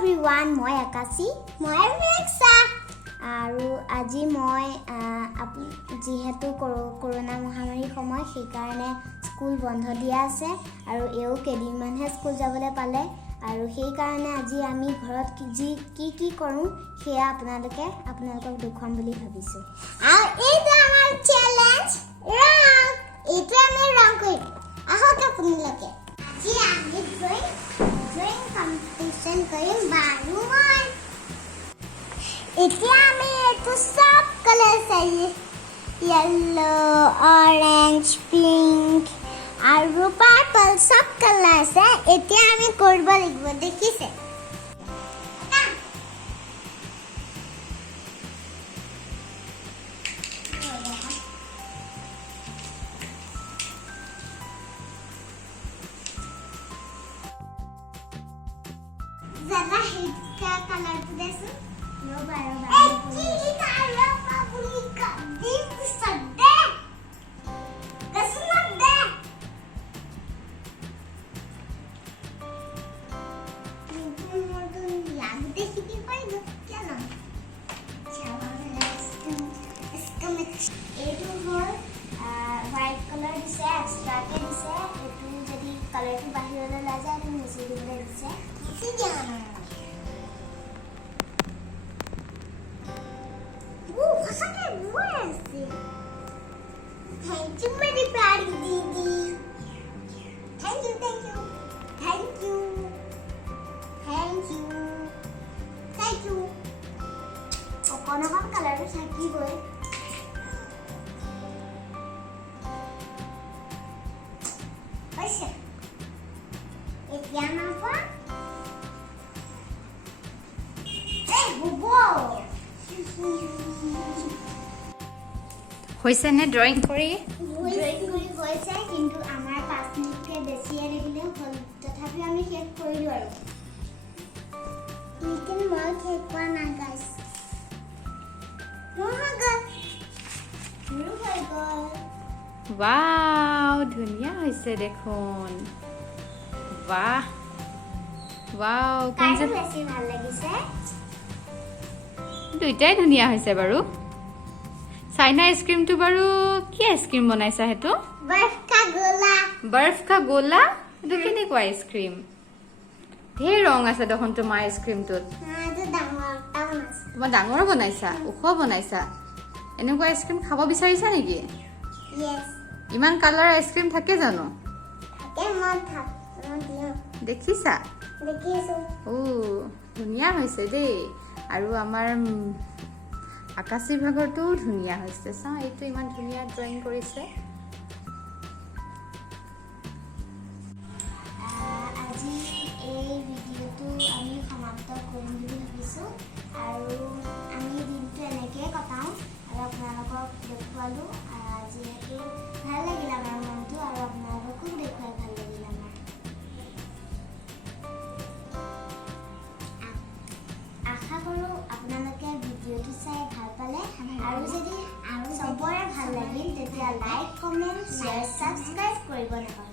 everyone, মই আকাশী মই ৰেক্সা আৰু আজি মই যেহেতু কৰোনা মহামাৰীৰ সময় সেইকাৰণে স্কুল বন্ধ দিয়া আছে আৰু এও কেদিনমানহে স্কুল যাবলৈ পালে আৰু সেইকাৰণে আজি আমি ঘৰত কি কৰোঁ সেয়া আপোনালোকক দেখুৱাম বুলি ভাবিছোঁ আৰু এইটো আমাৰ চেলেঞ্জ ৰং এইটো আমি ৰং কৰিম আহক আপোনালোকে আজি আমি ড্ৰয়িং কম্পিটিশ্যন কৰিম বাৰু মই এতিয়া আমি এইটো সব কালাৰ চাই येलो ऑरेंज पिंक আৰু পাৰ্পল সব কালাৰ আছে এতিয়া আমি কৰিব লাগিব দেখিছে जरा हिट का कलर देसु नो बारो एक्चुअली कलर पापुली का दीप सड्डे कसम दे मोटून याद देखी की पाइदो क्या नाम इसका में एटू होल व्हाइट कलर दिसे एक्स्ट्रा के दिसे एटू जदी कलर की बाहिरले ला जाय तो मिसी दिले दिसे इसी जाना वो फसा के वो ऐसे थैंक यू मेरी प्यारी दीदी thank you thank you thank you thank you thank you और कौन कलर से की बोल ऐसे एक याना पर হৈছে নে ড্ৰয়িং কৰি হৈছে কিন্তু আমাৰ 5 মিনিটকে বেছিয়ে লাগিলে হ'ল তথাপি আমি শেষ কৰিলো আৰু লেকিন মই শেষ কৰা নাই গাইস মোৰ হৈ গ'ল वाव ধুনিয়া হৈছে দেখোন वाह वाव কাইটো বেছি ভাল লাগিছে দুইটাই ধুনিয়া হৈছে বাৰু চাইনা আইসক্ৰিম তো বাৰু কি আইসক্ৰিম বনাইছা হেতু বৰফ কা গোলা এটো কেনেকুৱা আইসক্ৰিম ঢেৰ ৰং আছে দেখোন তোমাৰ আইসক্ৰিমটোত তোমাৰ ডাঙৰ বনাইছা ওখ বনাইছা এনেকুৱা আইসক্ৰিম খাব বিচাৰিছা নেকি Yes. ইমান কালাৰ আইসক্ৰিম থাকে জানো দেখিছা ও ধুনিয়া হৈছে দেই আৰু আমাৰ আকাশী ভাগৰটো ধুনিয়া হৈছে চা এইটো ইমান ধুনিয়া ড্ৰয়িং কৰিছে আজি এই ভিডিওটো আমি সমাপ্ত কৰিম বুলি ভাবিছোঁ আৰু আমি দিনটো এনেকৈ কটাওঁ আৰু আপোনালোকক দেখুৱালোঁ যিহেতু ভাল লাগিল আমাৰ মনটো আৰু আপোনালোককো দেখুৱাই ভাল লাগিল আমাৰ আশা কৰোঁ আপোনালোকে ভিডিঅ'টো চাই ভাল পালে আৰু যদি চবৰে ভাল লাগিল তেতিয়া লাইক কমেণ্ট শ্বেয়াৰ ছাবস্ক্ৰাইব কৰিব নাপাহৰিব